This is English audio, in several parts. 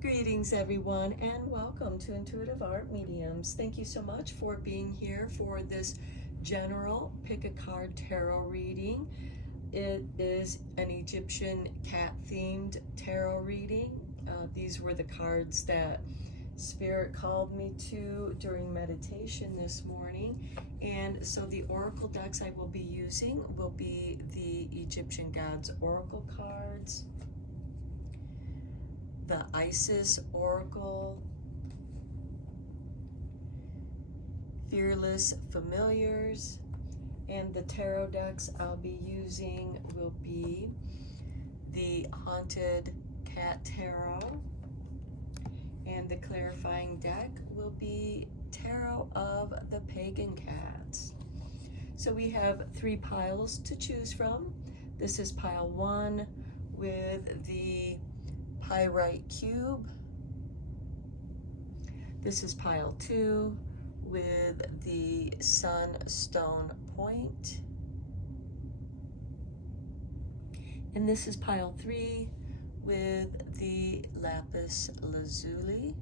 Greetings, everyone, and welcome to Intuitive Art Mediums. Thank you so much for being here for this general pick a card tarot reading. It is an Egyptian cat-themed tarot reading. These were the cards that Spirit called me to during meditation this morning. And so the oracle decks I will be using will be the Egyptian Gods Oracle cards, the Isis Oracle, Fearless Familiars, and the tarot decks I'll be using will be the Haunted Cat Tarot, and the clarifying deck will be Tarot of the Pagan Cats. So we have 3 piles to choose from. This is pile 1 with the Pyrite Cube. This is pile 2 with the Sunstone Point. And this is pile 3 with the Lapis Lazuli.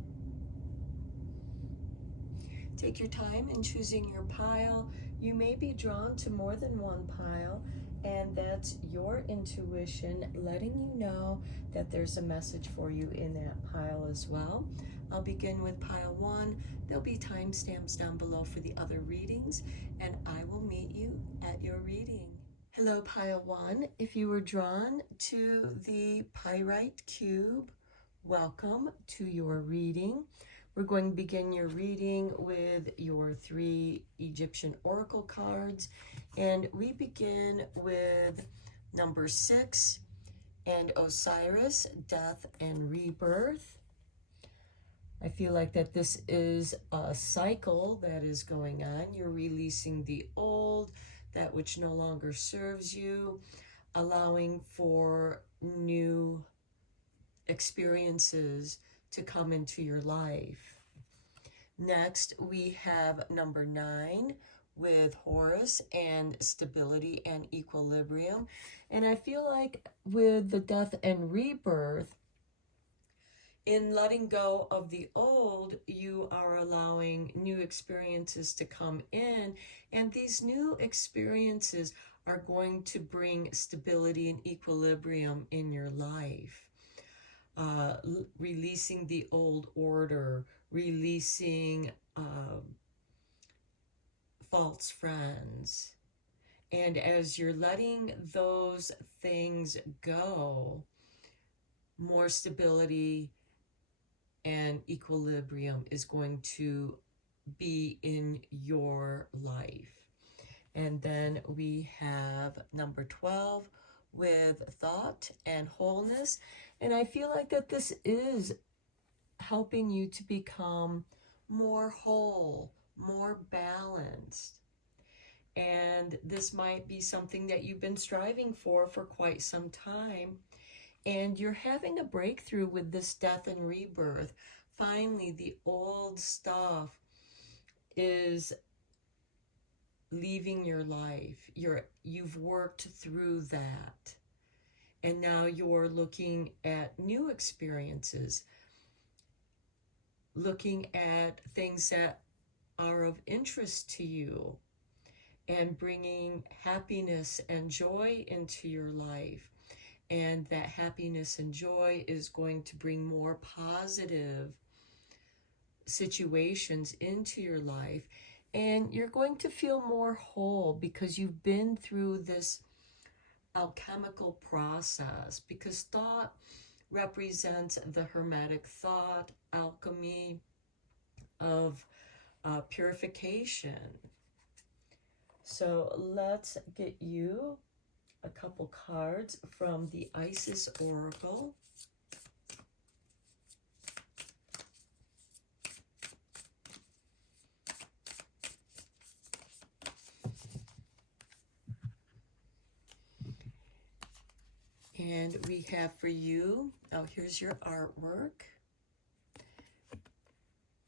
Take your time in choosing your pile. You may be drawn to more than one pile, and that's your intuition letting you know that there's a message for you in that pile as well. I'll begin with pile 1. There'll be timestamps down below for the other readings, and I will meet you at your reading. Hello, pile 1. If you were drawn to the Pyrite Cube, welcome to your reading. We're going to begin your reading with your 3 Egyptian Oracle cards, and we begin with number 6 and Osiris, Death and Rebirth. I feel like that this is a cycle that is going on. You're releasing the old, that which no longer serves you, allowing for new experiences to come into your life. Next, we have number 9 with Horus and stability and equilibrium. And I feel like with the death and rebirth, in letting go of the old, you are allowing new experiences to come in, and these new experiences are going to bring stability and equilibrium in your life. Releasing the old order, releasing false friends. And as you're letting those things go, more stability and equilibrium is going to be in your life. And then we have number 12 with thought and wholeness. And I feel like that this is helping you to become more whole, more balanced. And this might be something that you've been striving for quite some time. And you're having a breakthrough with this death and rebirth. Finally, the old stuff is leaving your life. You've worked through that. And now you're looking at new experiences, looking at things that are of interest to you, and bringing happiness and joy into your life. And that happiness and joy is going to bring more positive situations into your life. And you're going to feel more whole because you've been through this alchemical process, because thought represents the hermetic thought, alchemy of purification. So let's get you a couple cards from the Isis Oracle. And we have for you, oh, here's your artwork.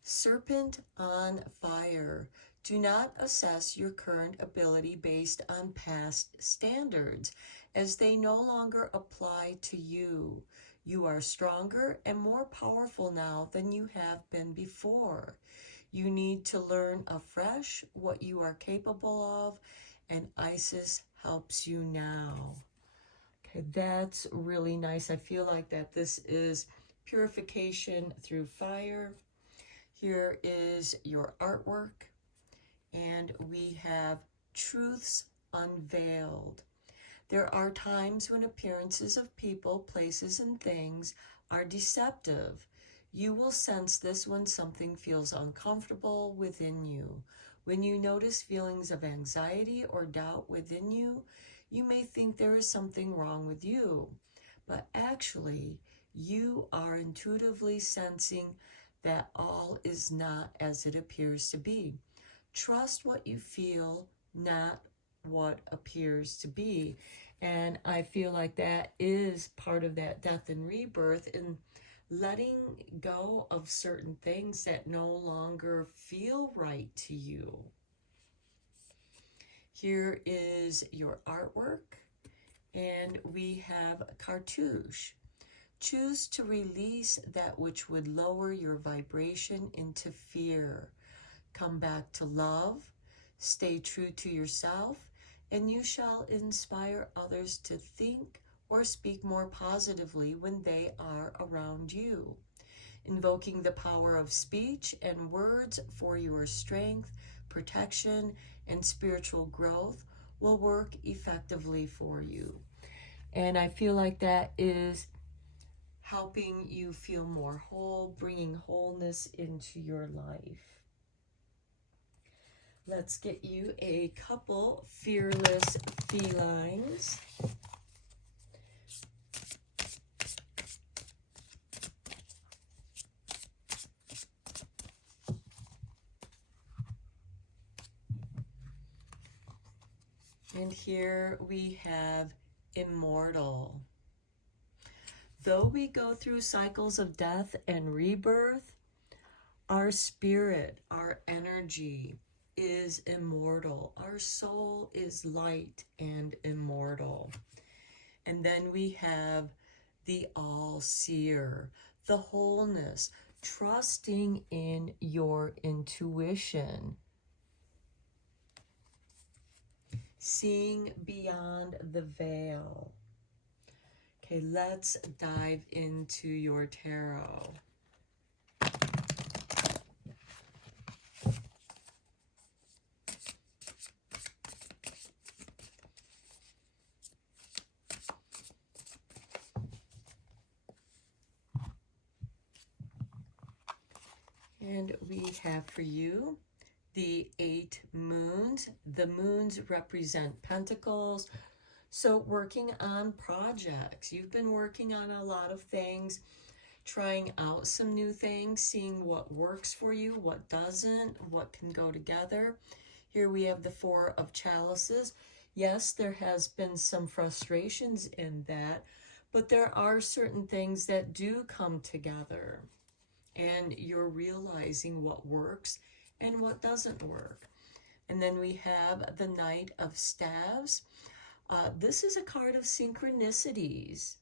Serpent on Fire. Do not assess your current ability based on past standards, as they no longer apply to you. You are stronger and more powerful now than you have been before. You need to learn afresh what you are capable of, and Isis helps you now. Okay, that's really nice. I feel like that this is purification through fire. Here is your artwork, and we have truths unveiled. There are times when appearances of people, places, and things are deceptive. You will sense this when something feels uncomfortable within you. When you notice feelings of anxiety or doubt within you, you may think there is something wrong with you. But actually, you are intuitively sensing that all is not as it appears to be. Trust what you feel, not what appears to be. And I feel like that is part of that death and rebirth, and letting go of certain things that no longer feel right to you. Here is your artwork, and we have cartouche. Choose to release that which would lower your vibration into fear. Come back to love, stay true to yourself, and you shall inspire others to think or speak more positively when they are around you. Invoking the power of speech and words for your strength, protection, and spiritual growth will work effectively for you. And I feel like that is helping you feel more whole, bringing wholeness into your life. Let's get you a couple fearless felines. And here we have immortal. Though we go through cycles of death and rebirth, our spirit, our energy is immortal. Our soul is light and immortal. And then we have the all-seer, the wholeness, trusting in your intuition, seeing beyond the veil. Okay, let's dive into your tarot. And we have for you the 8 moons. The moons represent pentacles. So working on projects. You've been working on a lot of things, trying out some new things, seeing what works for you, what doesn't, what can go together. Here we have the 4 of chalices. Yes, there has been some frustrations in that, but there are certain things that do come together. And you're realizing what works and what doesn't work. And then we have the Knight of Staves. This is a card of synchronicities,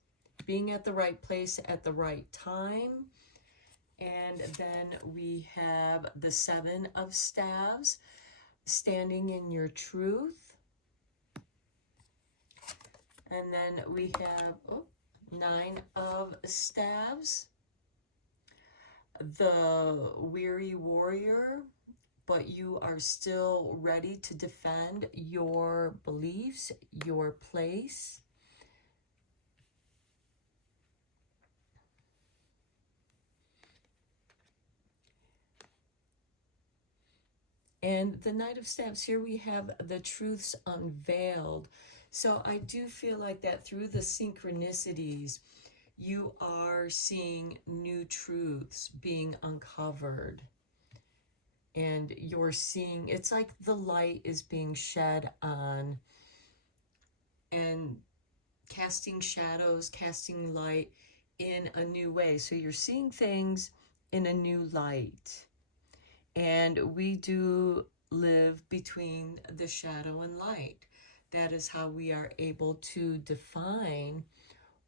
being at the right place at the right time. And then we have the 7 of Staves, standing in your truth. And then we have 9 of Staves, the weary warrior, but you are still ready to defend your beliefs, your place. And the Knight of Staves, here we have the truths unveiled. So I do feel like that through the synchronicities, you are seeing new truths being uncovered. And you're seeing, it's like the light is being shed on and casting shadows, casting light in a new way. So you're seeing things in a new light. And we do live between the shadow and light. That is how we are able to define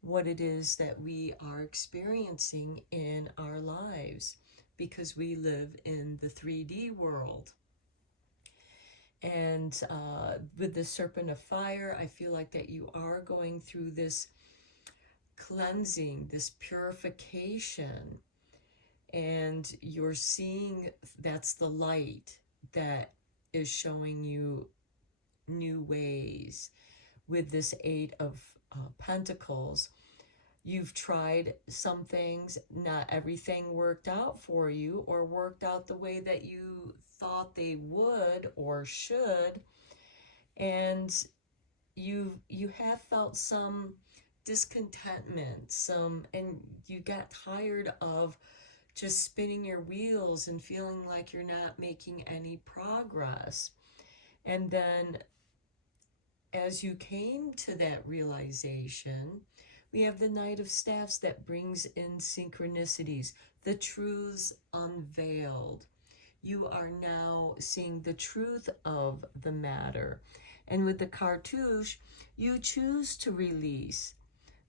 what it is that we are experiencing in our lives, because we live in the 3D world. And with the Serpent of Fire, I feel like that you are going through this cleansing, this purification, and you're seeing that's the light that is showing you new ways. With this Eight of Pentacles, you've tried some things, not everything worked out for you or worked out the way that you thought they would or should, and you have felt some discontentment, and you got tired of just spinning your wheels and feeling like you're not making any progress. And then as you came to that realization, we have the Knight of Staffs that brings in synchronicities, the truths unveiled. You are now seeing the truth of the matter. And with the Cartouche, you choose to release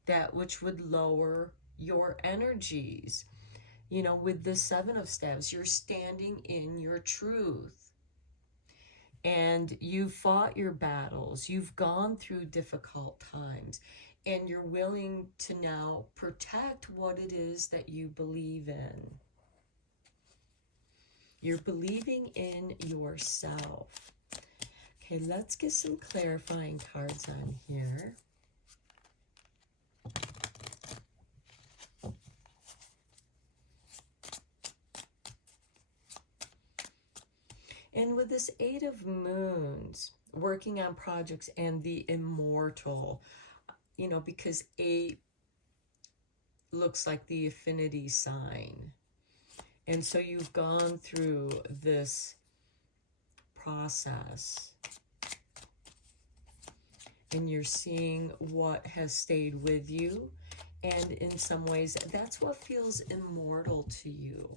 that which would lower your energies. You know, with the Seven of Staves, you're standing in your truth. And you've fought your battles. You've gone through difficult times. And you're willing to now protect what it is that you believe in. You're believing in yourself. Okay, let's get some clarifying cards on here. And with this Eight of Moons, working on projects and the immortal, you know, because 8 looks like the affinity sign. And so you've gone through this process. And you're seeing what has stayed with you. And in some ways, that's what feels immortal to you.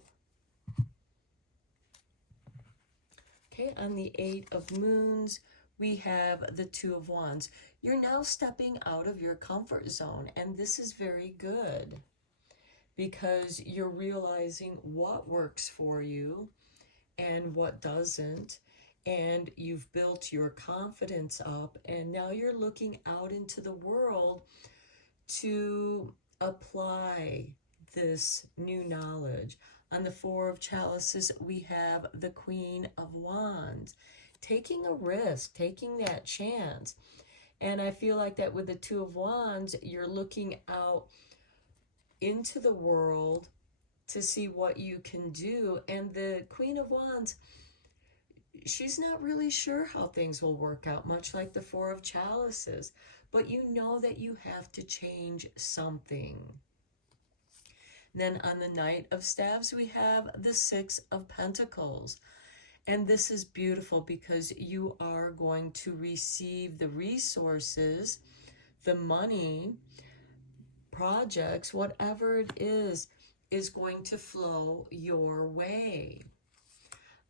Okay, on the Eight of Moons, we have the Two of Wands. You're now stepping out of your comfort zone, and this is very good because you're realizing what works for you and what doesn't, and you've built your confidence up, and now you're looking out into the world to apply this new knowledge. On the Four of Chalices, we have the Queen of Wands, taking a risk, taking that chance. And I feel like that with the Two of Wands, you're looking out into the world to see what you can do. And the Queen of Wands, she's not really sure how things will work out, much like the Four of Chalices. But you know that you have to change something. Then on the Knight of Staves, we have the Six of Pentacles. And this is beautiful because you are going to receive the resources, the money, projects, whatever it is going to flow your way.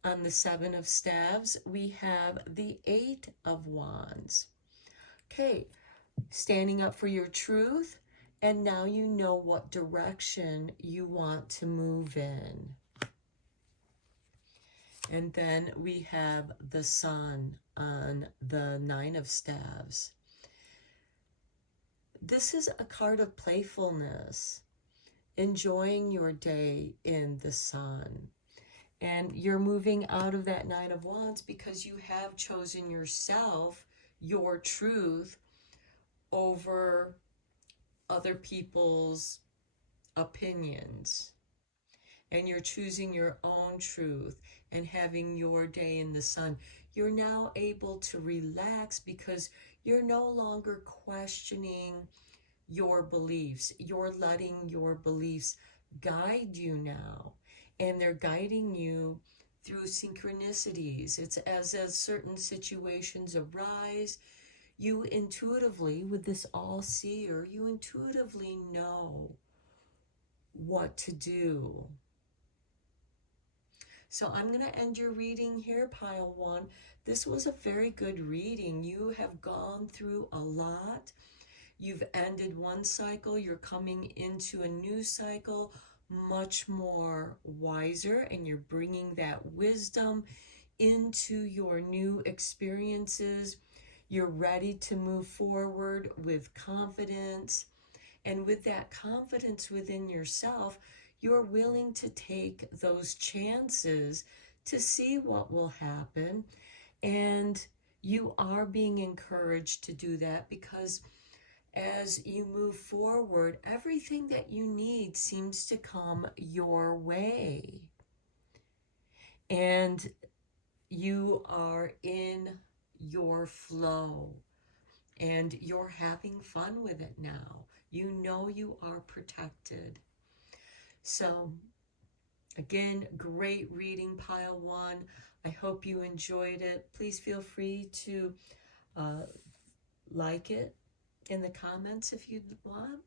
On the Seven of Staves, we have the Eight of Wands. Okay, standing up for your truth, and now you know what direction you want to move in. And then we have the Sun on the Nine of Staves. This is a card of playfulness, enjoying your day in the sun. And you're moving out of that Nine of Wands because you have chosen yourself, your truth, over other people's opinions. And you're choosing your own truth and having your day in the sun. You're now able to relax because you're no longer questioning your beliefs. You're letting your beliefs guide you now. And they're guiding you through synchronicities. It's as certain situations arise, you intuitively, with this all-seer, you intuitively know what to do. So I'm going to end your reading here, Pile 1. This was a very good reading. You have gone through a lot. You've ended one cycle, you're coming into a new cycle, much more wiser, and you're bringing that wisdom into your new experiences. You're ready to move forward with confidence. And with that confidence within yourself, you're willing to take those chances to see what will happen. And you are being encouraged to do that because as you move forward, everything that you need seems to come your way. And you are in your flow and you're having fun with it now. You know you are protected. So again, great reading, pile one. I hope you enjoyed it. Please feel free to like it in the comments if you want.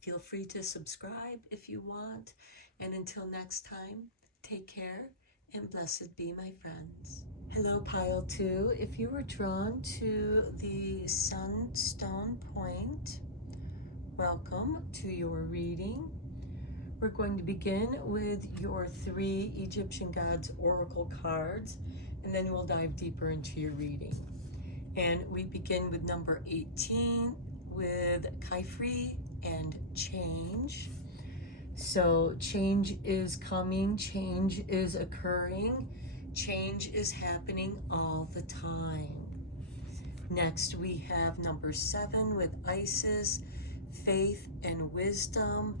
Feel free to subscribe if you want. And until next time, take care and blessed be, my friends. Hello, pile two. If you were drawn to the Sunstone Point, welcome to your reading. We're going to begin with your 3 Egyptian Gods Oracle cards, and then we'll dive deeper into your reading. And we begin with number 18 with Kaifri and change. So change is coming, change is occurring, change is happening all the time. Next we have number 7 with Isis, faith and wisdom.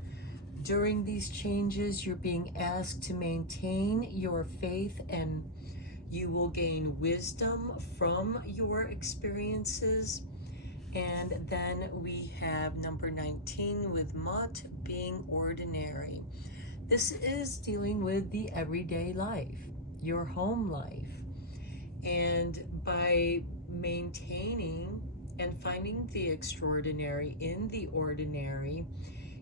During these changes, you're being asked to maintain your faith and you will gain wisdom from your experiences. And then we have number 19 with Mut, being ordinary. This is dealing with the everyday life, your home life. And by maintaining and finding the extraordinary in the ordinary,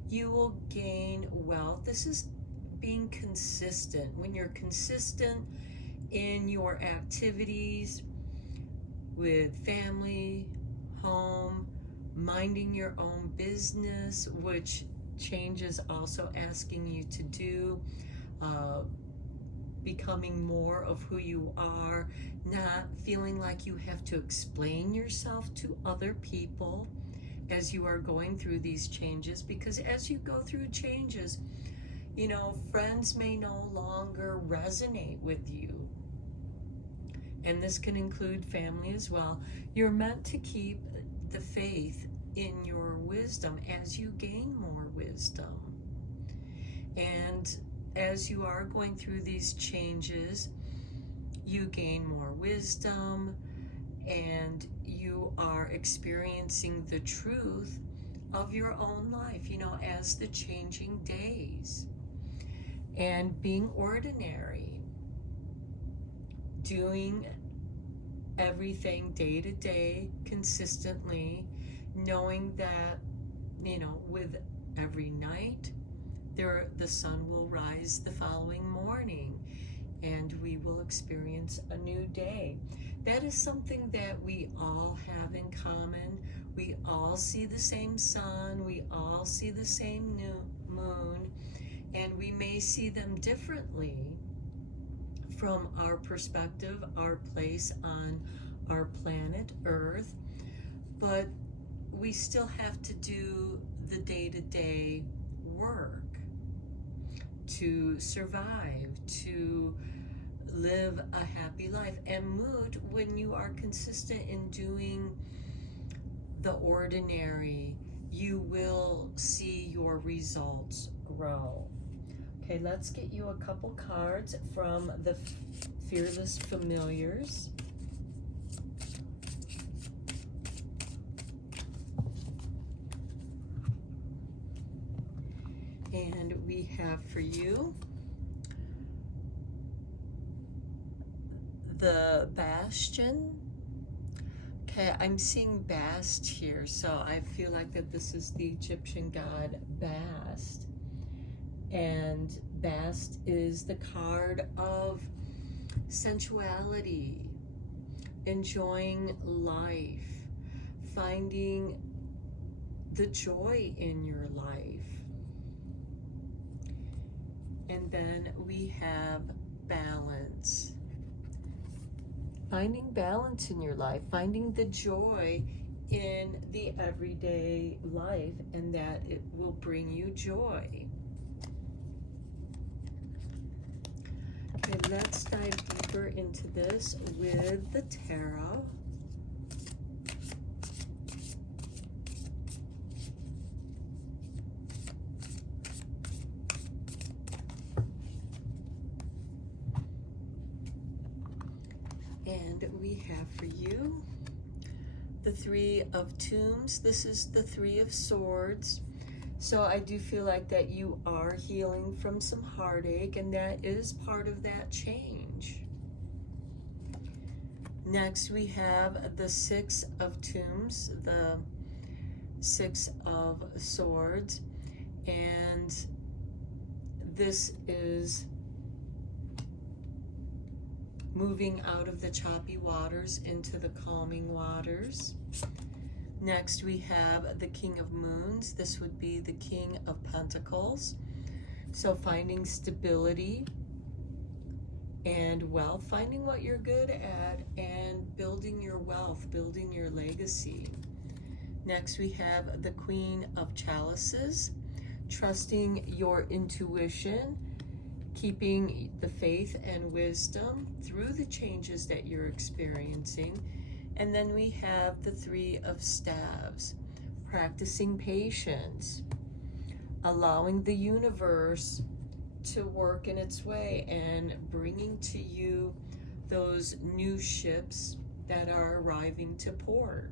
you will gain wealth. This is being consistent. When you're consistent in your activities with family, home, minding your own business, which change is also asking you to do, becoming more of who you are, not feeling like you have to explain yourself to other people as you are going through these changes, because as you go through changes, you know, friends may no longer resonate with you. And this can include family as well. You're meant to keep the faith in your wisdom as you gain more wisdom. And as you are going through these changes, you gain more wisdom and you are experiencing the truth of your own life, you know, as the changing days. And being ordinary, doing everything day to day consistently, knowing that, you know, with every night the sun will rise the following morning and we will experience a new day. That is something that we all have in common. We all see the same sun, we all see the same new moon, and we may see them differently from our perspective, our place on our planet Earth, but we still have to do the day-to-day work to survive, to live a happy life. And mood, when you are consistent in doing the ordinary, you will see your results grow. Okay, let's get you a couple cards from the Fearless Familiars. And we have for you the Bastion. Okay, I'm seeing Bast here, so I feel like that this is the Egyptian god Bast. And Bast is the card of sensuality, enjoying life, finding the joy in your life. And then we have balance. Finding balance in your life, finding the joy in the everyday life, and that it will bring you joy. Okay, let's dive deeper into this with the tarot. And we have for you the Three of Tombs. This is the Three of Swords. So I do feel like that you are healing from some heartache, and that is part of that change. Next, we have the Six of Tombs, the Six of Swords, and this is moving out of the choppy waters into the calming waters. Next, we have the King of Moons. This would be the King of Pentacles. So finding stability and wealth, finding what you're good at and building your wealth, building your legacy. Next, we have the Queen of Chalices, trusting your intuition, keeping the faith and wisdom through the changes that you're experiencing. And then we have the Three of Staves, practicing patience, allowing the universe to work in its way and bringing to you those new ships that are arriving to port.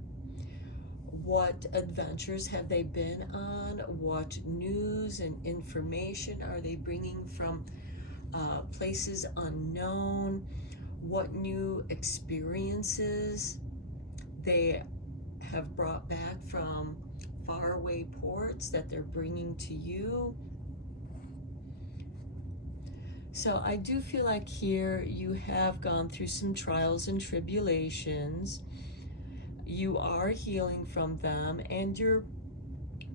What adventures have they been on? What news and information are they bringing from places unknown? What new experiences they have brought back from faraway ports that they're bringing to you? So I do feel like here you have gone through some trials and tribulations. You are healing from them, and you're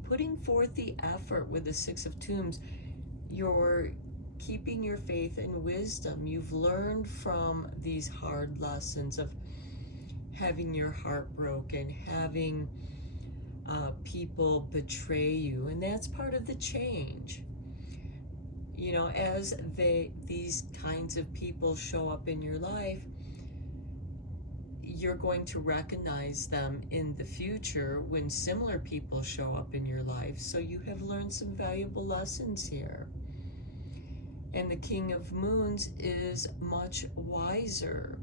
putting forth the effort with the Six of Tombs. You're keeping your faith and wisdom. You've learned from these hard lessons of having your heart broken, having people betray you, and that's part of the change. You know, as these kinds of people show up in your life, you're going to recognize them in the future when similar people show up in your life. So you have learned some valuable lessons here. And the King of Moons is much wiser.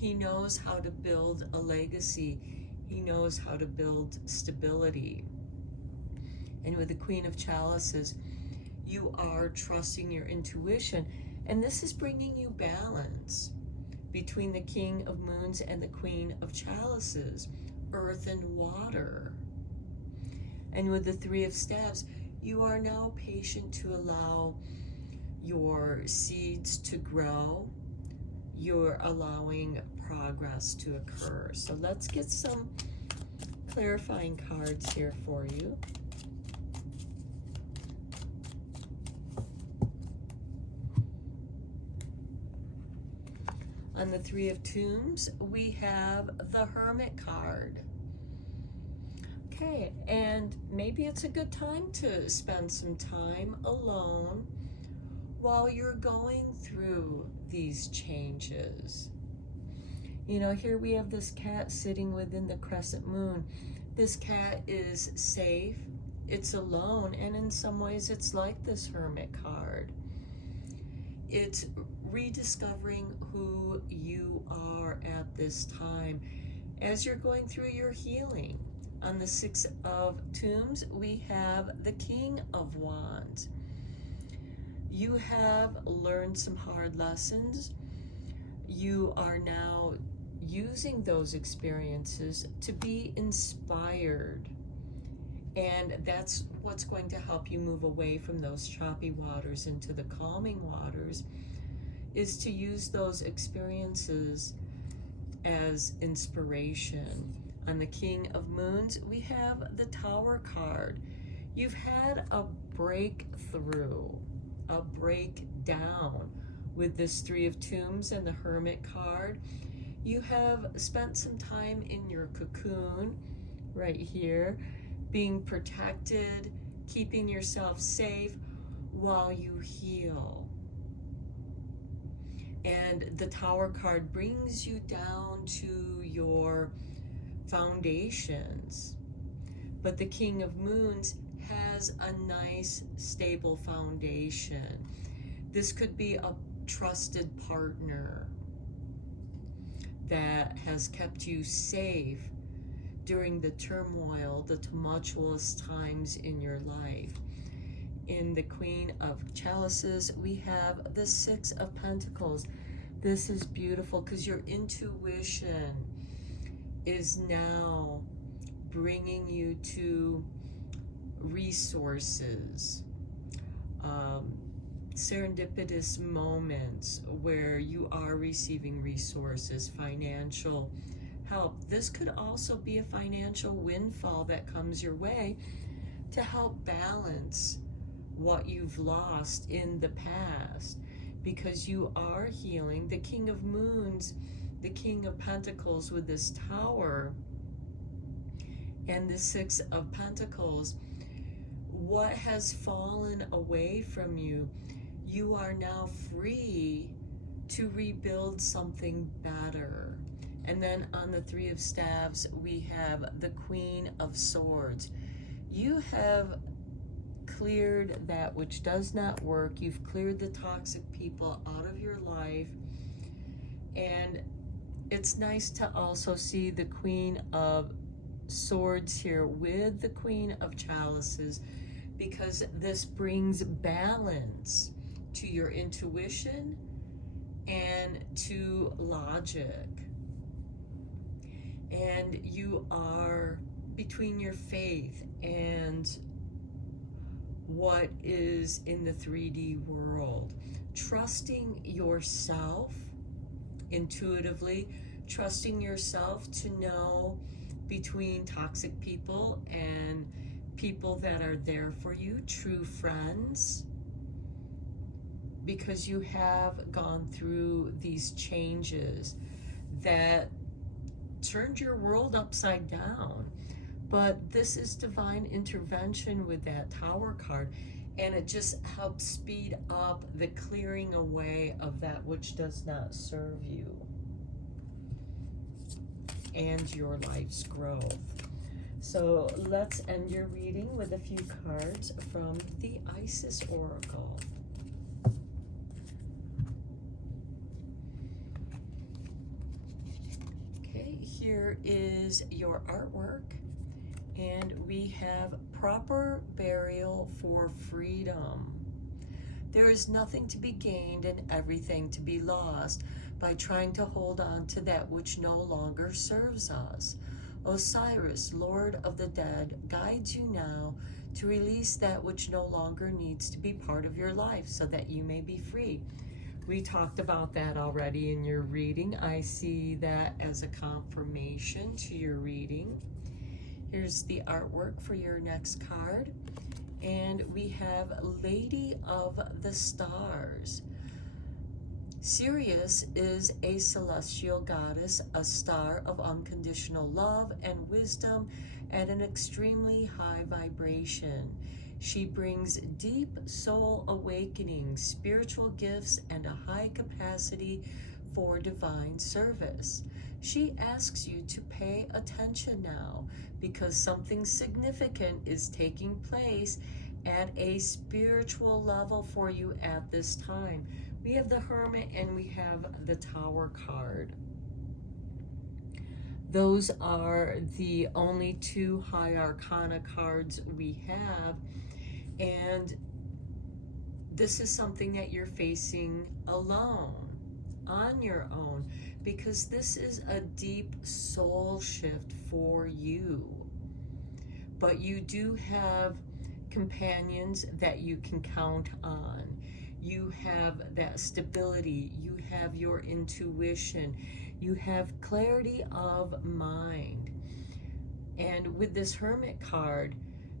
He knows how to build a legacy. He knows how to build stability. And with the Queen of Chalices, you are trusting your intuition. And this is bringing you balance between the King of Moons and the Queen of Chalices, earth and water. And with the Three of Staves, you are now patient to allow your seeds to grow. You're allowing progress to occur. So let's get some clarifying cards here for you. On the Three of Tombs, we have the Hermit card. Okay, and maybe it's a good time to spend some time alone while you're going through these changes. You know, here we have this cat sitting within the crescent moon. This cat is safe, it's alone, and in some ways it's like this Hermit card. It's rediscovering who you are at this time as you're going through your healing. On the Six of Tombs, we have the King of Wands. You have learned some hard lessons. You are now using those experiences to be inspired. And that's what's going to help you move away from those choppy waters into the calming waters, is to use those experiences as inspiration. On the King of Moons, we have the Tower card. You've had a breakthrough, a breakdown with this Three of Tombs and the Hermit card. You have spent some time in your cocoon right here, being protected, keeping yourself safe while you heal. And the Tower card brings you down to your foundations. But the King of Moons has a nice, stable foundation. This could be a trusted partner that has kept you safe during the turmoil, the tumultuous times in your life. In the Queen of Chalices, we have the Six of Pentacles. This is beautiful because your intuition is now bringing you to resources, serendipitous moments where you are receiving resources, financial help. This could also be a financial windfall that comes your way to help balance what you've lost in the past, because you are healing. The King of Moons, the King of Pentacles with this Tower, and the Six of Pentacles, what has fallen away from you, you are now free to rebuild something better. And then on the Three of Staves, we have the Queen of Swords. You have cleared that which does not work. You've cleared the toxic people out of your life. And it's nice to also see the Queen of Swords here with the Queen of Chalices, because this brings balance to your intuition and to logic. And you are between your faith and what is in the 3D world, trusting yourself intuitively, trusting yourself to know between toxic people and people that are there for you, true friends, because you have gone through these changes that turned your world upside down. But this is divine intervention with that Tower card, and it just helps speed up the clearing away of that which does not serve you and your life's growth. So let's end your reading with a few cards from the Isis Oracle. Okay, here is your artwork. And we have proper burial for freedom. There is nothing to be gained and everything to be lost by trying to hold on to that which no longer serves us. Osiris, Lord of the Dead, guides you now to release that which no longer needs to be part of your life so that you may be free. We talked about that already in your reading. I see that as a confirmation to your reading. Here's the artwork for your next card. And we have Lady of the Stars. Sirius is a celestial goddess, a star of unconditional love and wisdom at an extremely high vibration. She brings deep soul awakening, spiritual gifts, and a high capacity for divine service. She asks you to pay attention now, because something significant is taking place at a spiritual level for you at this time. We have the Hermit and we have the Tower card. Those are the only two High Arcana cards we have. And this is something that you're facing alone, on your own, because this is a deep soul shift for you. But you do have companions that you can count on. You have that stability. You have your intuition. You have clarity of mind. And with this Hermit card,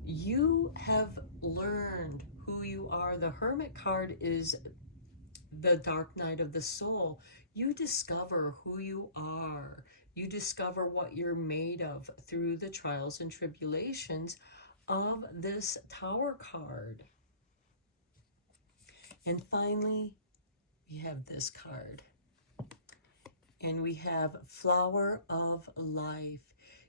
you have learned who you are. The Hermit card is the dark night of the soul. You discover who you are. You discover what you're made of through the trials and tribulations of this Tower card. And finally, we have this card. And we have Flower of Life.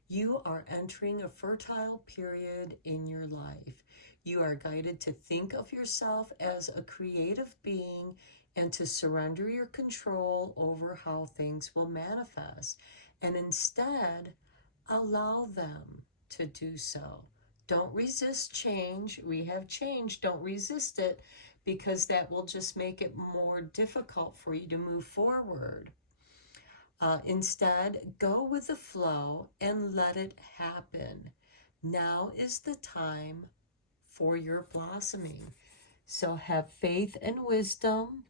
You are entering a fertile period in your life. You are guided to think of yourself as a creative being and to surrender your control over how things will manifest. And instead, allow them to do so. Don't resist change. We have change. Don't resist it, because that will just make it more difficult for you to move forward. Instead, go with the flow and let it happen. Now is the time for your blossoming. So have faith and wisdom.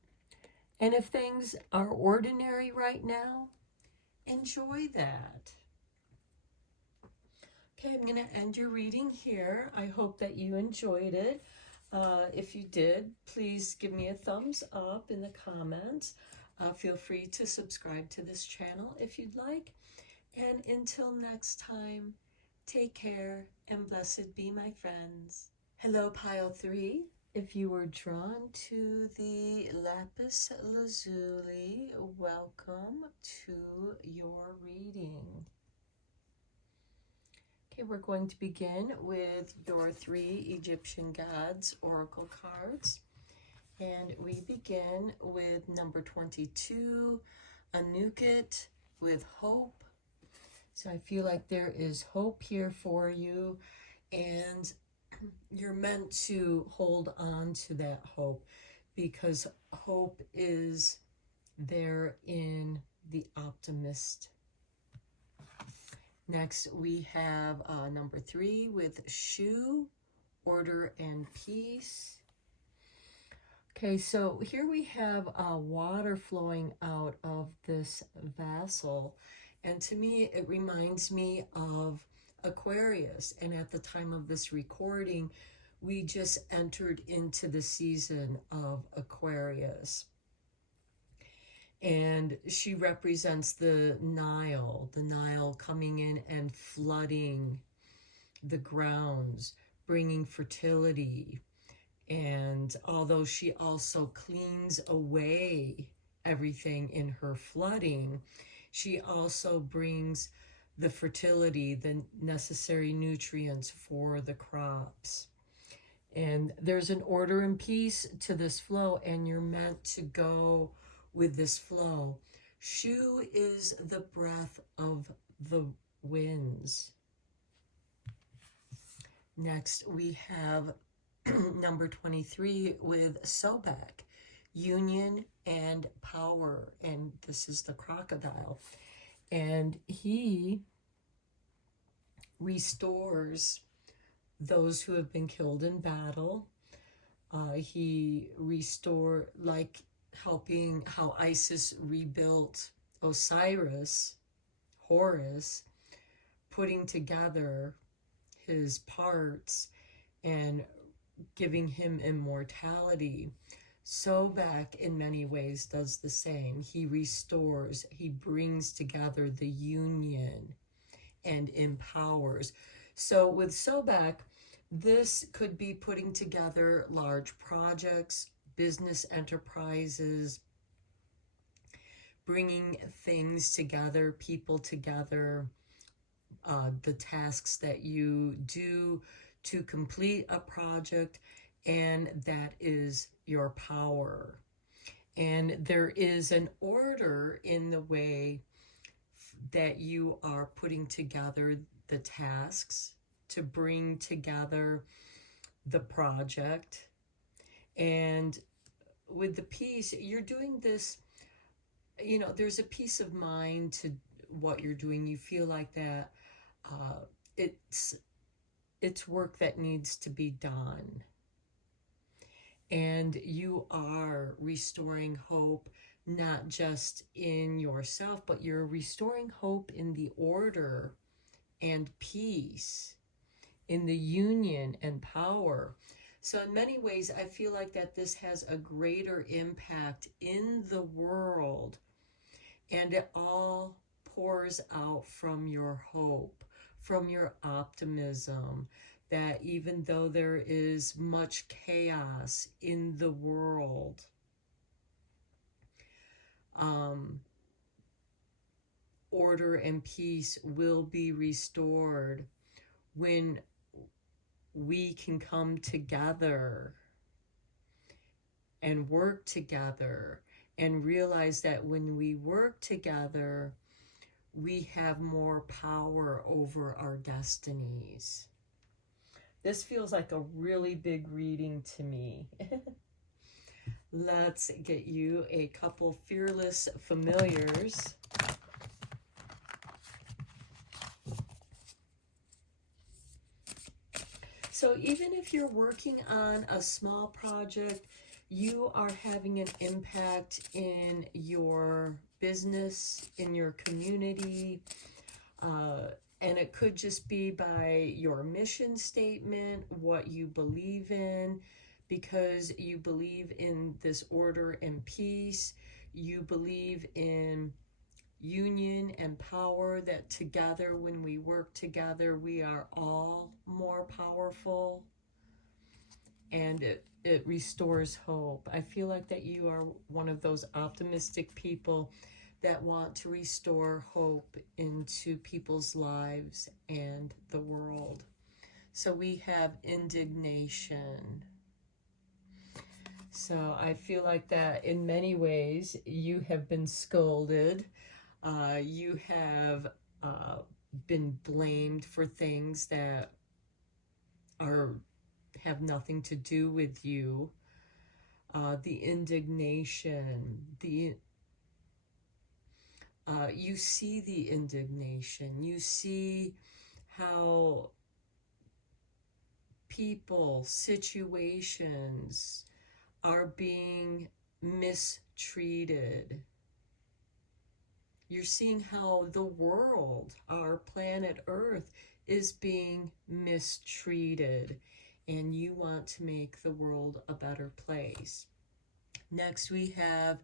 And if things are ordinary right now, enjoy that. Okay, I'm going to end your reading here. I hope that you enjoyed it. If you did, please give me a thumbs up in the comments. Feel free to subscribe to this channel if you'd like. And until next time, take care and blessed be, my friends. Hello, Pile 3. If you were drawn to the lapis lazuli, welcome to your reading. Okay, we're going to begin with your 3 Egyptian gods oracle cards. And we begin with number 22, Anuket, with hope. So I feel like there is hope here for you, and you're meant to hold on to that hope, because hope is there in the optimist. Next, we have number 3 with Shu, order and peace. Okay, so here we have water flowing out of this vessel. And to me, it reminds me of Aquarius. And at the time of this recording, we just entered into the season of Aquarius. And she represents the Nile coming in and flooding the grounds, bringing fertility. And although she also cleans away everything in her flooding, she also brings the fertility, the necessary nutrients for the crops. And there's an order and peace to this flow, and you're meant to go with this flow. Shu is the breath of the winds. Next, we have number 23 with Sobek, union and power. And this is the crocodile. And he restores those who have been killed in battle. He restore, like helping how Isis rebuilt Osiris, Horus, putting together his parts and giving him immortality. Sobek in many ways does the same. He restores, he brings together the union and empowers. So with Sobek, this could be putting together large projects, business enterprises, bringing things together, people together, the tasks that you do to complete a project, and that is your power. And there is an order in the way that you are putting together the tasks to bring together the project. And with the peace, you're doing this, you know, there's a peace of mind to what you're doing. You feel like that it's work that needs to be done. And you are restoring hope, not just in yourself, but you're restoring hope in the order and peace, in the union and power. So in many ways, I feel like that this has a greater impact in the world, and it all pours out from your hope, from your optimism, that even though there is much chaos in the world, order and peace will be restored when we can come together and work together and realize that when we work together, we have more power over our destinies. This feels like a really big reading to me. Let's get you a couple fearless familiars. So even if you're working on a small project, you are having an impact in your business, in your community, and it could just be by your mission statement, what you believe in, because you believe in this order and peace. You believe in union and power, that together, when we work together, we are all more powerful, and it restores hope. I feel like that you are one of those optimistic people that want to restore hope into people's lives and the world. So we have indignation. So I feel like that in many ways you have been scolded. You have been blamed for things that have nothing to do with you. The indignation, you see the indignation. You see how people, situations are being mistreated. You're seeing how the world, our planet Earth, is being mistreated, and you want to make the world a better place. Next, we have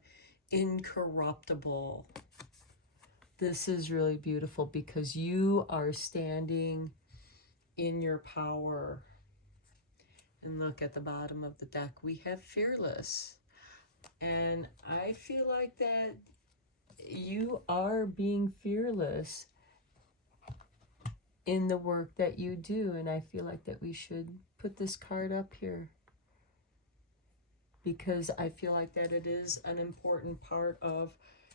incorruptible. This is really beautiful because you are standing in your power. And look at the bottom of the deck, we have fearless. And I feel like that you are being fearless in the work that you do. And I feel like that we should put this card up here, because I feel like that it is an important part of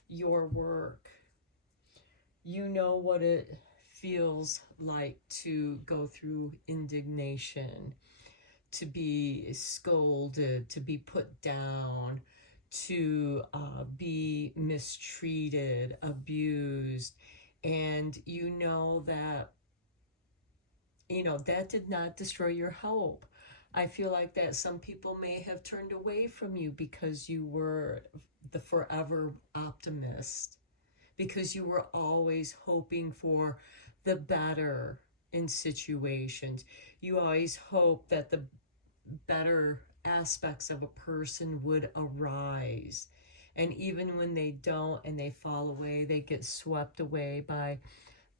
your work. You know what it feels like to go through indignation, to be scolded, to be put down, to be mistreated, abused. And you know that, that did not destroy your hope. I feel like that some people may have turned away from you because you were the forever optimist, because you were always hoping for the better in situations. You always hope that the better aspects of a person would arise. And even when they don't and they fall away, they get swept away by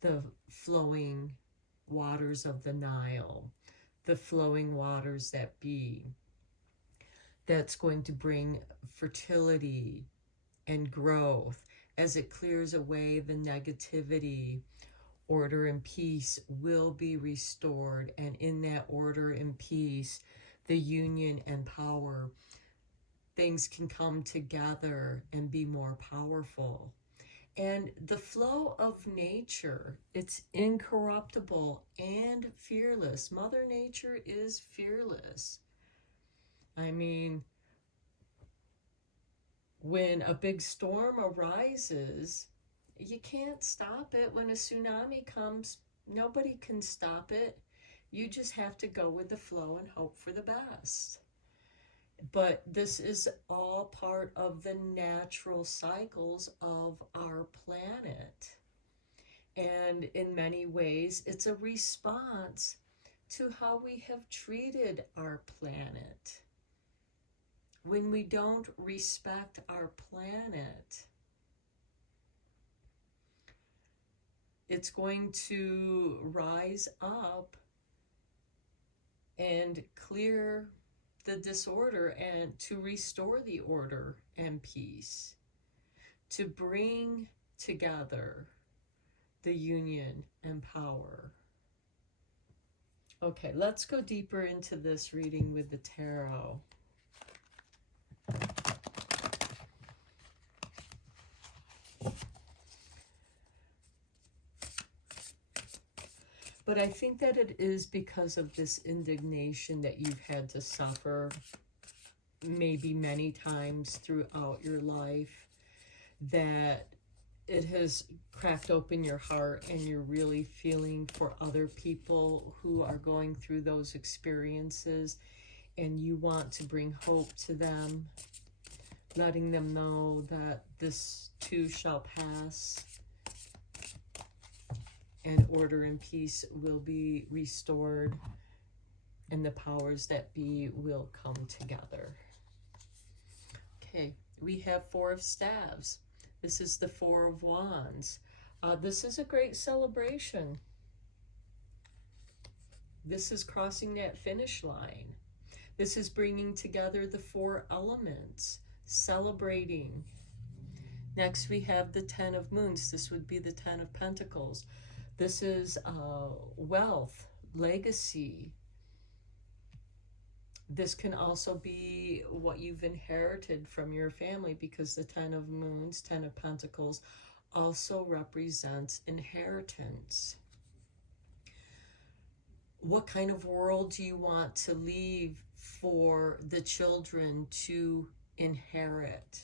the flowing waters of the Nile, the flowing waters that be. That's going to bring fertility and growth as it clears away the negativity. Order and peace will be restored, and in that order and peace, the union and power, things can come together and be more powerful. And the flow of nature, it's incorruptible and fearless. Mother Nature is fearless. I mean, when a big storm arises, you can't stop it. When a tsunami comes, nobody can stop it. You just have to go with the flow and hope for the best. But this is all part of the natural cycles of our planet. And in many ways, it's a response to how we have treated our planet. When we don't respect our planet, it's going to rise up and clear the disorder and to restore the order and peace, to bring together the union and power. Okay, let's go deeper into this reading with the tarot. But I think that it is because of this indignation that you've had to suffer maybe many times throughout your life, that it has cracked open your heart and you're really feeling for other people who are going through those experiences, and you want to bring hope to them, letting them know that this too shall pass and order and peace will be restored and the powers that be will come together. Okay, we have Four of Staves. This is the Four of Wands. This is a great celebration. This is crossing that finish line. This is bringing together the four elements, celebrating. Next, we have the Ten of Moons. This would be the Ten of Pentacles. This is wealth, legacy. This can also be what you've inherited from your family, because the Ten of Moons, Ten of Pentacles, also represents inheritance. What kind of world do you want to leave for the children to inherit?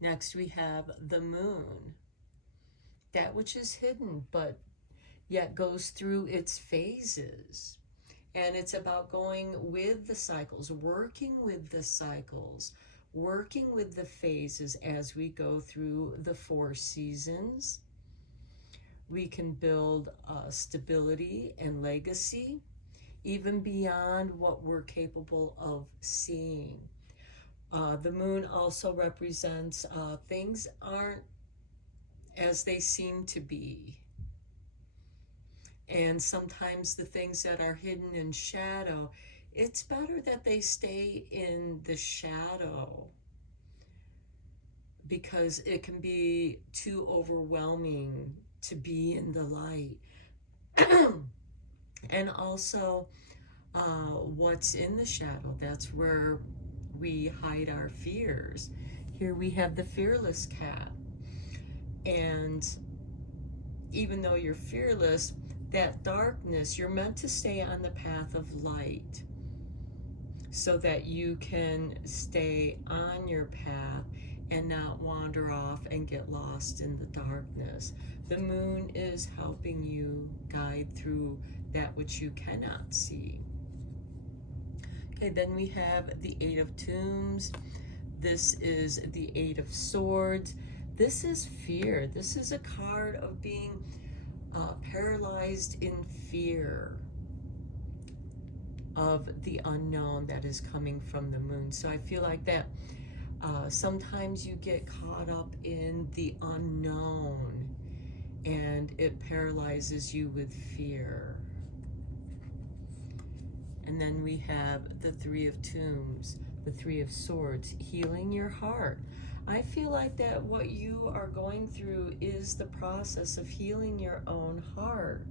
Next, we have the Moon. That which is hidden, but yet goes through its phases. And it's about going with the cycles, working with the cycles, working with the phases as we go through the four seasons. We can build stability and legacy, even beyond what we're capable of seeing. The Moon also represents things aren't as they seem to be. And sometimes the things that are hidden in shadow, it's better that they stay in the shadow, because it can be too overwhelming to be in the light. And also, what's in the shadow, that's where we hide our fears. Here we have the Fearless Cat. And even though you're fearless, that darkness, you're meant to stay on the path of light so that you can stay on your path and not wander off and get lost in the darkness. The Moon is helping you guide through that which you cannot see. Okay, then we have the Eight of Tombs. This is the Eight of Swords. This is fear. This is a card of being paralyzed in fear of the unknown that is coming from the Moon. So I feel like that sometimes you get caught up in the unknown and it paralyzes you with fear. And then we have the Three of Tombs, the Three of Swords, healing your heart. I feel like that what you are going through is the process of healing your own heart.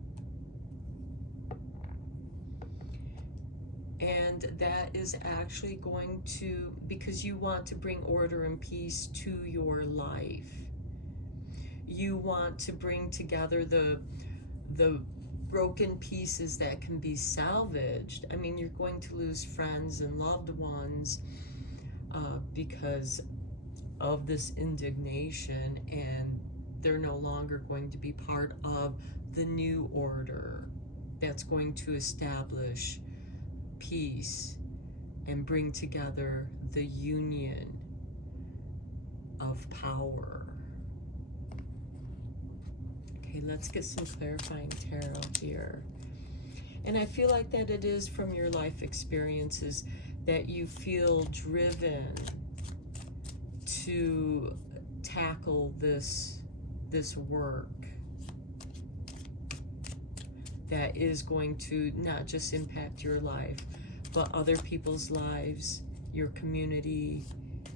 And that is actually going to, because you want to bring order and peace to your life. You want to bring together the broken pieces that can be salvaged. I mean, you're going to lose friends and loved ones because of this indignation, and they're no longer going to be part of the new order that's going to establish peace and bring together the union of power. Okay, let's get some clarifying tarot here. And I feel like that it is from your life experiences that you feel driven to tackle this work that is going to not just impact your life, but other people's lives, your community,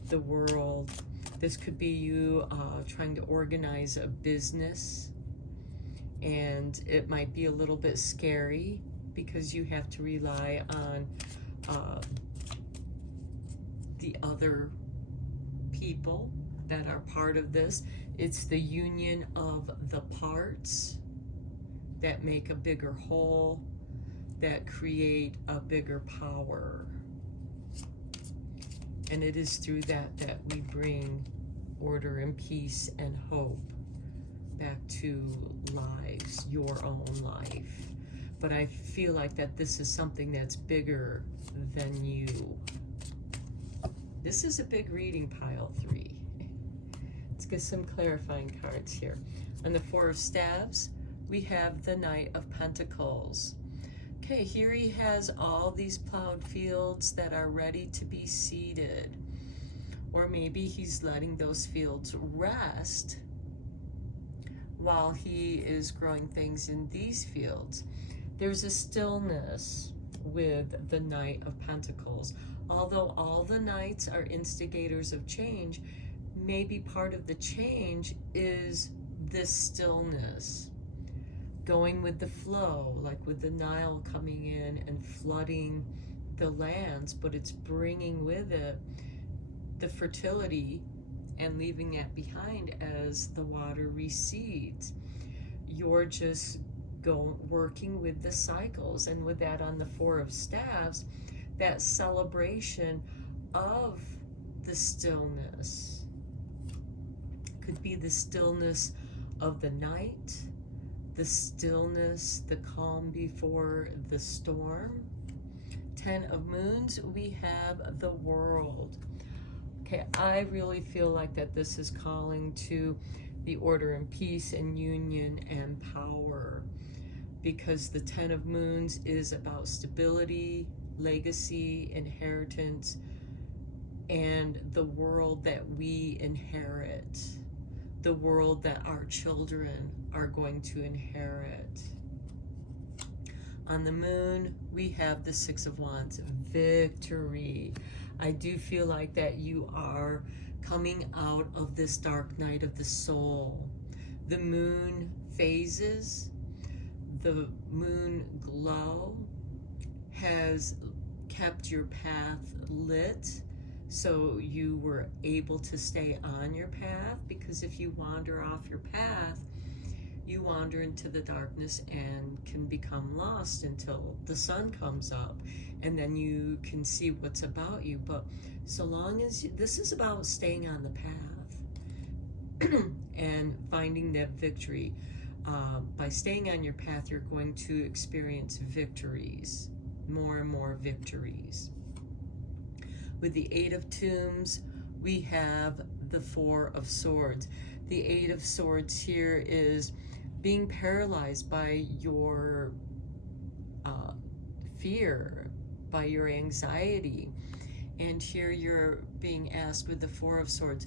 the world. This could be you trying to organize a business, and it might be a little bit scary because you have to rely on the other people that are part of this. It's the union of the parts that make a bigger whole, that create a bigger power. And it is through that we bring order and peace and hope back to lives, your own life. But I feel like that this is something that's bigger than you. This is a big reading, pile 3. Let's get some clarifying cards here. On the 4 of Staves, we have the Knight of Pentacles. Okay, here he has all these plowed fields that are ready to be seeded. Or maybe he's letting those fields rest while he is growing things in these fields. There's a stillness with the Knight of Pentacles. Although all the knights are instigators of change, maybe part of the change is this stillness. Going with the flow, like with the Nile coming in and flooding the lands, but it's bringing with it the fertility and leaving that behind as the water recedes. You're just working with the cycles, and with that on the 4 of Staves, that celebration of the stillness. Could be the stillness of the night, the stillness, the calm before the storm. 10 of Moons, we have the World. Okay, I really feel like that this is calling to the order and peace and union and power, because the 10 of Moons is about stability, legacy, inheritance, and the world that we inherit, the world that our children are going to inherit. On the Moon, we have the 6 of Wands, victory. I do feel like that you are coming out of this dark night of the soul. The moon phases, the moon glow has kept your path lit, so you were able to stay on your path, because if you wander off your path, you wander into the darkness and can become lost until the sun comes up, and then you can see what's about you. But so long as this is about staying on the path and finding that victory. By staying on your path, you're going to experience victories, more and more victories. With the 8 of Tombs, we have the 4 of Swords. The 8 of Swords here is being paralyzed by your fear, by your anxiety. And here you're being asked with the 4 of Swords,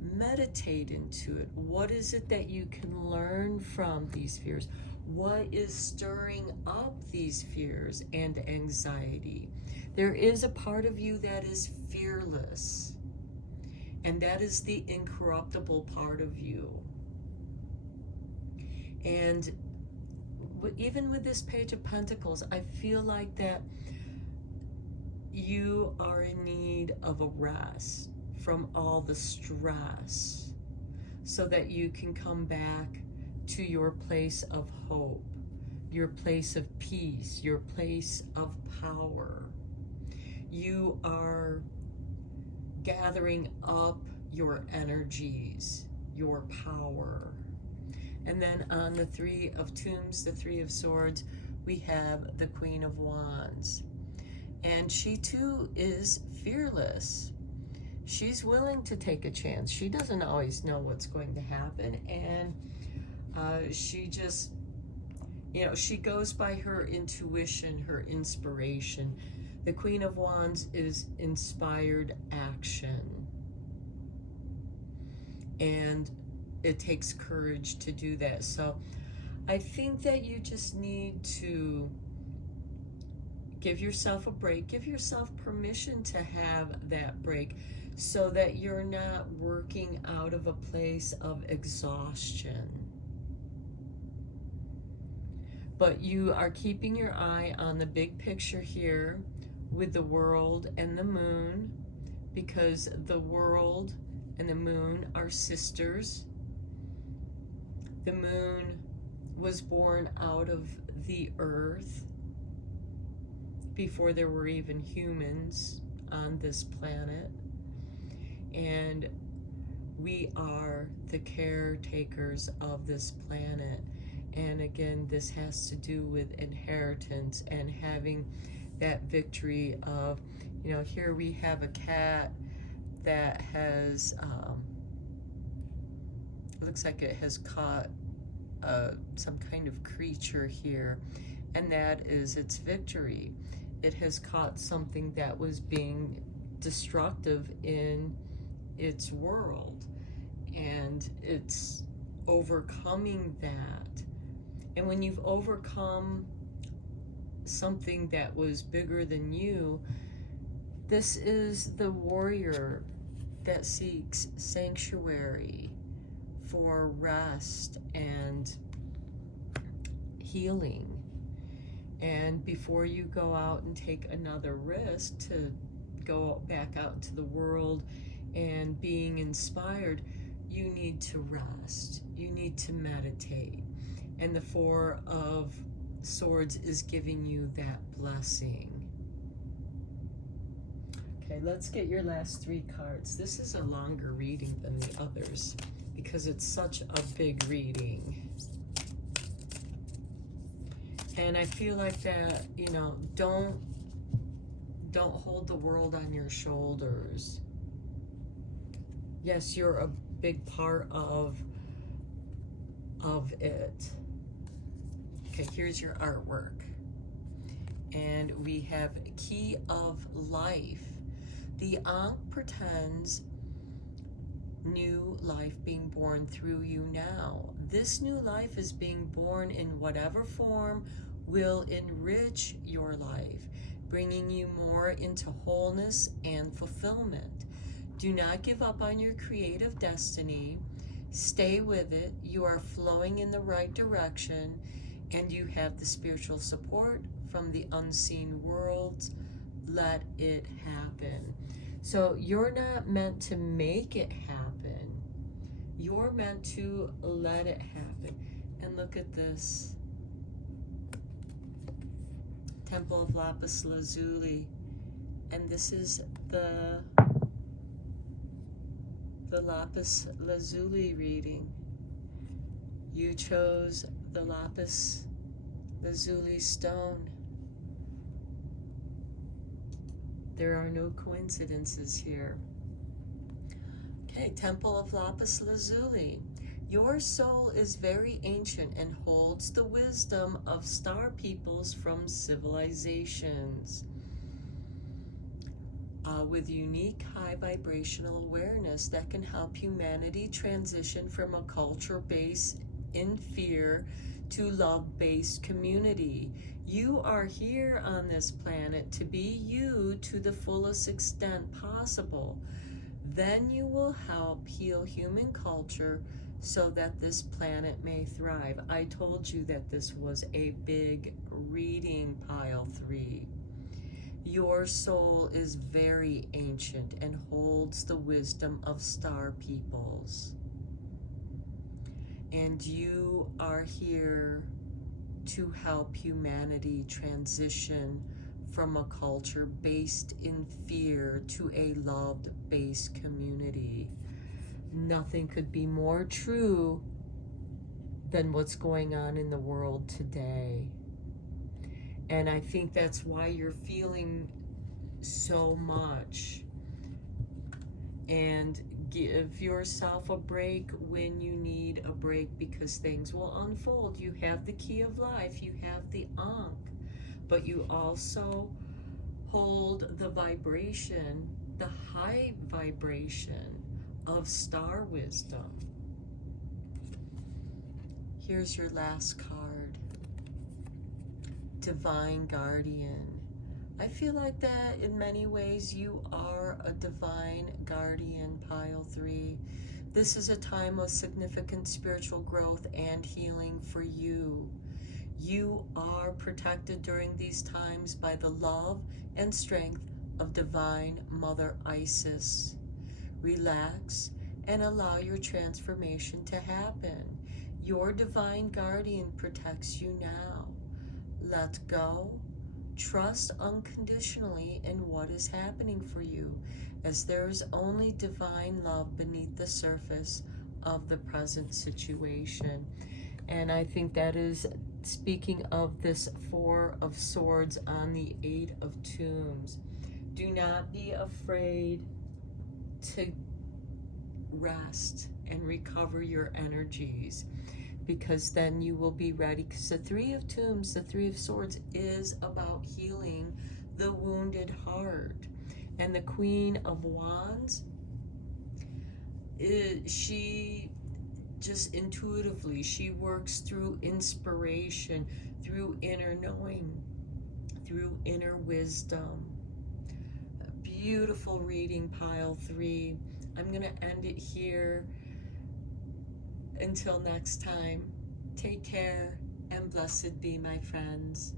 meditate into it. What is it that you can learn from these fears? What is stirring up these fears and anxiety? There is a part of you that is fearless, and that is the incorruptible part of you. And even with this Page of Pentacles, I feel like that you are in need of a rest from all the stress, so that you can come back to your place of hope, your place of peace, your place of power. You are gathering up your energies, your power. And then on the 3 of Tombs, the 3 of Swords, we have the Queen of Wands. And she too is fearless. She's willing to take a chance. She doesn't always know what's going to happen. And She just, you know, she goes by her intuition, her inspiration. The Queen of Wands is inspired action. And it takes courage to do that. So I think that you just need to give yourself a break. Give yourself permission to have that break so that you're not working out of a place of exhaustion. But you are keeping your eye on the big picture here with the world and the moon, because the world and the moon are sisters. The moon was born out of the earth before there were even humans on this planet. And we are the caretakers of this planet. And again, this has to do with inheritance and having that victory of, you know, here we have a cat that has, looks like it has caught some kind of creature here, and that is its victory. It has caught something that was being destructive in its world, and it's overcoming that. And when you've overcome something that was bigger than you, this is the warrior that seeks sanctuary for rest and healing. And before you go out and take another risk to go back out into the world and being inspired, you need to rest. You need to meditate. And the Four of Swords is giving you that blessing. Okay, let's get your last three cards. This is a longer reading than the others because it's such a big reading. And I feel like that, you know, don't hold the world on your shoulders. Yes, you're a big part of it. Okay, here's your artwork. And we have Key of Life. The Ankh pretends new life being born through you now. This new life is being born in whatever form will enrich your life, bringing you more into wholeness and fulfillment. Do not give up on your creative destiny. Stay with it. You are flowing in the right direction, and you have the spiritual support from the unseen worlds. Let it happen. So you're not meant to make it happen. You're meant to let it happen. And look at this. Temple of Lapis Lazuli. And this is the Lapis Lazuli reading. You chose the Lapis Lazuli stone. There are no coincidences here. Okay, Temple of Lapis Lazuli. Your soul is very ancient and holds the wisdom of star peoples from civilizations. With unique high vibrational awareness that can help humanity transition from a culture based in fear to love-based community. You are here on this planet to be you to the fullest extent possible. Then you will help heal human culture so that this planet may thrive. I told you that this was a big reading, pile 3. Your soul is very ancient and holds the wisdom of star peoples. And you are here to help humanity transition from a culture based in fear to a love-based community. Nothing could be more true than what's going on in the world today. And I think that's why you're feeling so much and Give yourself a break when you need a break, because things will unfold. You have the key of life, you have the Ankh, but you also hold the vibration, the high vibration of star wisdom. Here's your last card. Divine Guardian. I feel like that in many ways you are a divine guardian, pile 3. This is a time of significant spiritual growth and healing for you. You are protected during these times by the love and strength of Divine Mother Isis. Relax and allow your transformation to happen. Your divine guardian protects you now. Let go. Trust unconditionally in what is happening for you, as there is only divine love beneath the surface of the present situation. And I think that is speaking of this 4 of Swords on the 8 of Tombs. Do not be afraid to rest and recover your energies, because then you will be ready. Because the 3 of Tombs, the 3 of Swords, is about healing the wounded heart. And the Queen of Wands, she just intuitively, she works through inspiration, through inner knowing, through inner wisdom. A beautiful reading, pile 3. I'm going to end it here. Until next time, take care and blessed be, my friends.